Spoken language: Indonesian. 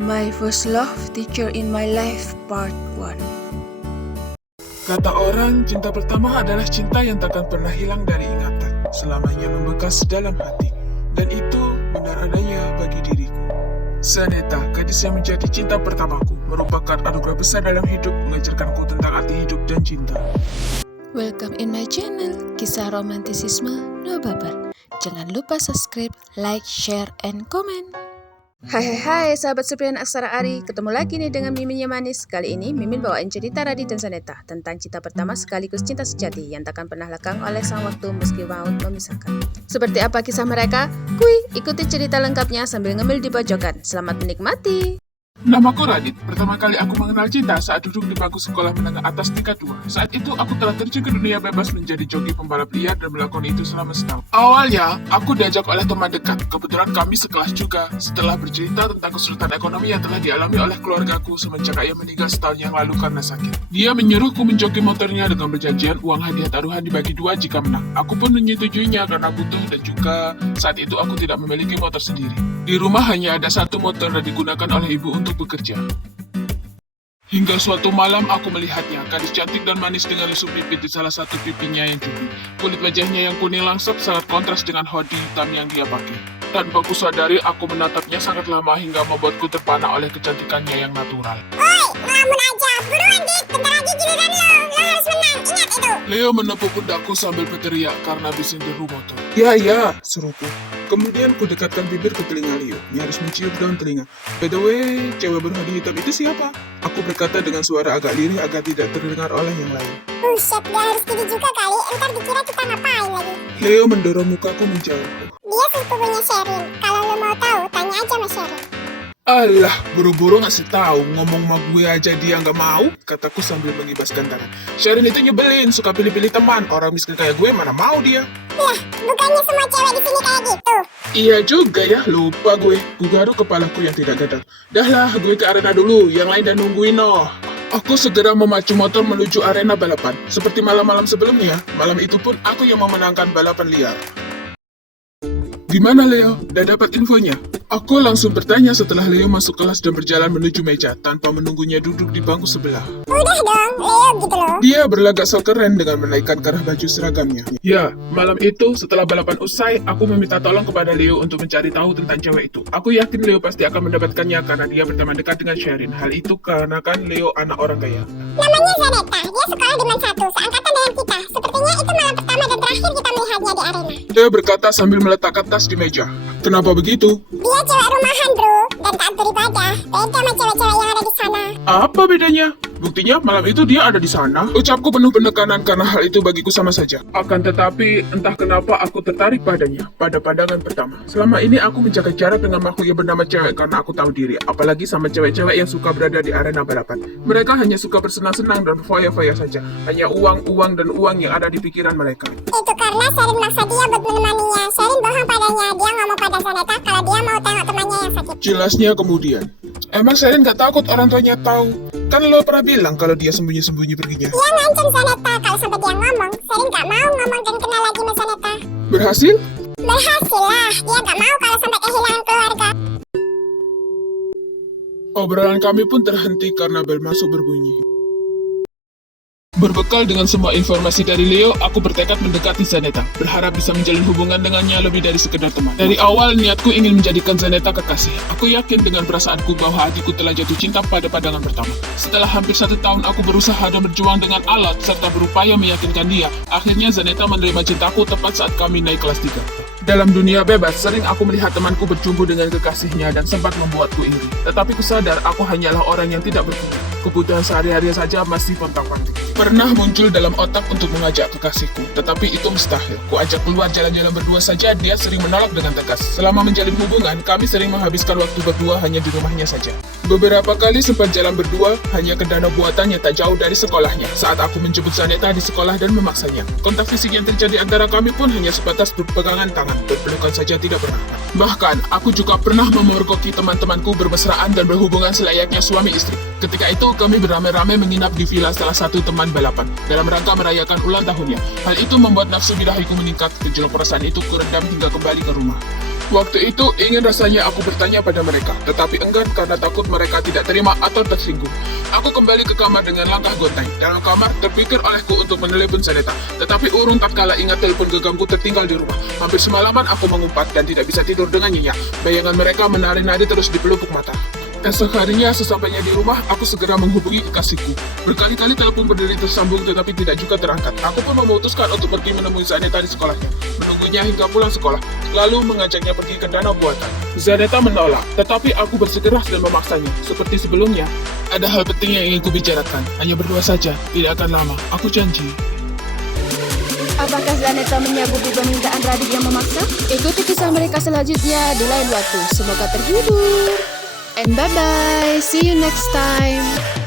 My First Love, Teacher in My Life, Part 1. Kata orang, cinta pertama adalah cinta yang takkan pernah hilang dari ingatan, selamanya membekas dalam hati. Dan itu benar adanya bagi diriku. Zaneta, gadis yang menjadi cinta pertamaku, merupakan anugerah besar dalam hidup, mengajarkanku tentang arti hidup dan cinta. Welcome in my channel, Kisah Romantisisme No Baper. Jangan lupa subscribe, like, share, and comment. Hai sahabat Supriyan Aksara Ari, ketemu lagi nih dengan Mimin yang manis. Kali ini Mimin bawain cerita Radit dan Zaneta tentang cinta pertama sekaligus cinta sejati yang takkan pernah lekang oleh sang waktu meski maut memisahkan. Seperti apa kisah mereka? Ikuti cerita lengkapnya sambil ngemil di pojokan. Selamat menikmati. Namaku Radit. Pertama kali aku mengenal cinta saat duduk di bangku sekolah menengah atas tingkat 2. Saat itu aku telah terjun ke dunia bebas menjadi joki pembalap liar dan melakoni itu selama setahun. Awalnya, aku diajak oleh teman dekat. Kebetulan kami sekelas juga. Setelah bercerita tentang kesulitan ekonomi yang telah dialami oleh keluargaku semenjak ayah meninggal setahun yang lalu karena sakit. Dia menyuruhku menjoki motornya dengan berjanjian uang hadiah taruhan dibagi 2 jika menang. Aku pun menyetujuinya karena butuh dan juga saat itu aku tidak memiliki motor sendiri. Di rumah hanya ada satu motor dan digunakan oleh ibu untuk bekerja. Hingga suatu malam aku melihatnya, gadis cantik dan manis dengan lesung pipit di salah satu pipinya yang cubit. Kulit wajahnya yang kuning langsap sangat kontras dengan hoodie hitam yang dia pakai. Tanpa kusadari, aku menatapnya sangat lama hingga membuatku terpana oleh kecantikannya yang natural. Woi, ngelamun aja. Buruan, Dik. Bentar lagi giliran lo. Lo harus menang. Ingat itu. Leo menepuk pundakku sambil berteriak karena bising deru motor. Ya, seruku. Kemudian ku dekatkan bibir ke telinga Leo, nyaris mencium daun telinga. By the way, cewek berhoodie hitam itu siapa? Aku berkata dengan suara agak lirih agar tidak terdengar oleh yang lain. Buset, dia harus gini juga kali. Ntar dikira kita ngapain lagi. Leo mendorong mukaku menjauh. Dia sepupunya Sherin. Kalau lo mau tahu, tanya aja sama Sherin. Alah, buru-buru ngasih tahu, ngomong sama gue aja dia nggak mau, kataku sambil mengibaskan tangan. Sherin itu nyebelin, suka pilih-pilih teman, orang miskin kayak gue mana mau dia. Lah, bukannya semua cewek di sini kayak gitu? Iya juga ya, lupa gue. Ku garuk kepalaku yang tidak gatal. Dah lah, gue ke arena dulu, yang lain dan nungguin noh. Aku segera memacu motor menuju arena balapan. Seperti malam-malam sebelumnya, malam itu pun aku yang memenangkan balapan liar. Gimana Leo? Udah dapat infonya? Aku langsung bertanya setelah Leo masuk kelas dan berjalan menuju meja tanpa menunggunya duduk di bangku sebelah. Udah dong, Leo gitu loh. Dia berlagak sok keren dengan menaikkan kerah baju seragamnya. Ya, malam itu setelah balapan usai, aku meminta tolong kepada Leo untuk mencari tahu tentang cewek itu. Aku yakin Leo pasti akan mendapatkannya karena dia berteman dekat dengan Sherin. Hal itu karena kan Leo anak orang kaya. Namanya Zaneta. Dia sekolah di Man 1, seangkatan dengan kita. Sepertinya itu malam pertama dan terakhir kita melihatnya di arena. Leo berkata sambil meletakkan tas di meja. Kenapa begitu? Dia cewek rumahan, bro. Dan taat beribadah. Beda sama cewek-cewek yang ada di sana. Apa bedanya? Buktinya malam itu dia ada di sana. Ucapku penuh penekanan karena hal itu bagiku sama saja. Akan tetapi entah kenapa aku tertarik padanya pada pandangan pertama. Selama ini aku menjaga jarak dengan makhluk yang bernama cewek karena aku tahu diri. Apalagi sama cewek-cewek yang suka berada di arena balapan. Mereka hanya suka bersenang-senang dan berfoya-foya saja. Hanya uang dan uang yang ada di pikiran mereka. Itu karena Sherin maksa dia buat menemaninya. Sherin bohong padanya. Dia ngomong pada Zaneta kalau dia mau tengok temannya yang sakit. Jelasnya kemudian. Emang Sherin gak takut orang tuanya tahu? Kan lo pernah bilang kalau dia sembunyi-sembunyi perginya. Dia ngancam Zaneta kalau sampai dia ngomong. Sherin gak mau ngomong dan kenal lagi sama Zaneta. Berhasil? Berhasil lah. Dia gak mau kalau sampai kehilangan keluarga. Obrolan kami pun terhenti karena bel masuk berbunyi. Berbekal dengan semua informasi dari Leo, aku bertekad mendekati Zaneta, berharap bisa menjalin hubungan dengannya lebih dari sekedar teman. Dari awal, niatku ingin menjadikan Zaneta kekasih. Aku yakin dengan perasaanku bahwa hatiku telah jatuh cinta pada pandangan pertama. Setelah hampir 1 tahun aku berusaha dan berjuang dengan alat, serta berupaya meyakinkan dia, akhirnya Zaneta menerima cintaku tepat saat kami naik kelas 3. Dalam dunia bebas, sering aku melihat temanku berjumpa dengan kekasihnya dan sempat membuatku iri. Tetapi kusadar aku hanyalah orang yang tidak berguna. Kebutuhan sehari-hari saja masih pontang-panting. Pernah muncul dalam otak untuk mengajak kekasihku, tetapi itu mustahil. Ku ajak keluar jalan-jalan berdua saja, dia sering menolak dengan tegas. Selama menjalin hubungan, kami sering menghabiskan waktu berdua hanya di rumahnya saja. Beberapa kali sempat jalan berdua, hanya ke danau buatannya tak jauh dari sekolahnya. Saat aku menjemput Zaneta di sekolah dan memaksanya, kontak fisik yang terjadi antara kami pun hanya sebatas berpegangan tangan, berpelukan saja tidak pernah. Bahkan, aku juga pernah memergoki teman-temanku bermesraan dan berhubungan selayaknya suami istri. Ketika itu, kami beramai-ramai menginap di villa salah satu teman balapan dalam rangka merayakan ulang tahunnya. Hal itu membuat nafsu birahiku meningkat. Gejolak perasaan itu kurendam hingga kembali ke rumah. Waktu itu ingin rasanya aku bertanya pada mereka, tetapi enggan karena takut mereka tidak terima atau tersinggung. Aku kembali ke kamar dengan langkah gontai. Dalam kamar terpikir olehku untuk menelepon Zaneta, tetapi urung tatkala ingat telepon genggamku tertinggal di rumah. Hampir semalaman aku mengumpat dan tidak bisa tidur dengan nyenyak. Bayangan mereka menari-nari terus di pelupuk mata. Esok harinya sesampainya di rumah, aku segera menghubungi kekasihku. Berkali-kali telepon berdiri tersambung tetapi tidak juga terangkat. Aku pun memutuskan untuk pergi menemui Zaneta di sekolahnya, menunggunya hingga pulang sekolah, lalu mengajaknya pergi ke danau buatan. Zaneta menolak, tetapi aku bersikeras dan memaksanya. Seperti sebelumnya, ada hal penting yang ingin kubicarakan. Hanya berdua saja, tidak akan lama. Aku janji. Apakah Zaneta menyanggupi permintaan Radit yang memaksa? Ikuti kisah mereka selanjutnya di lain waktu. Semoga terhibur. And bye-bye. See you next time.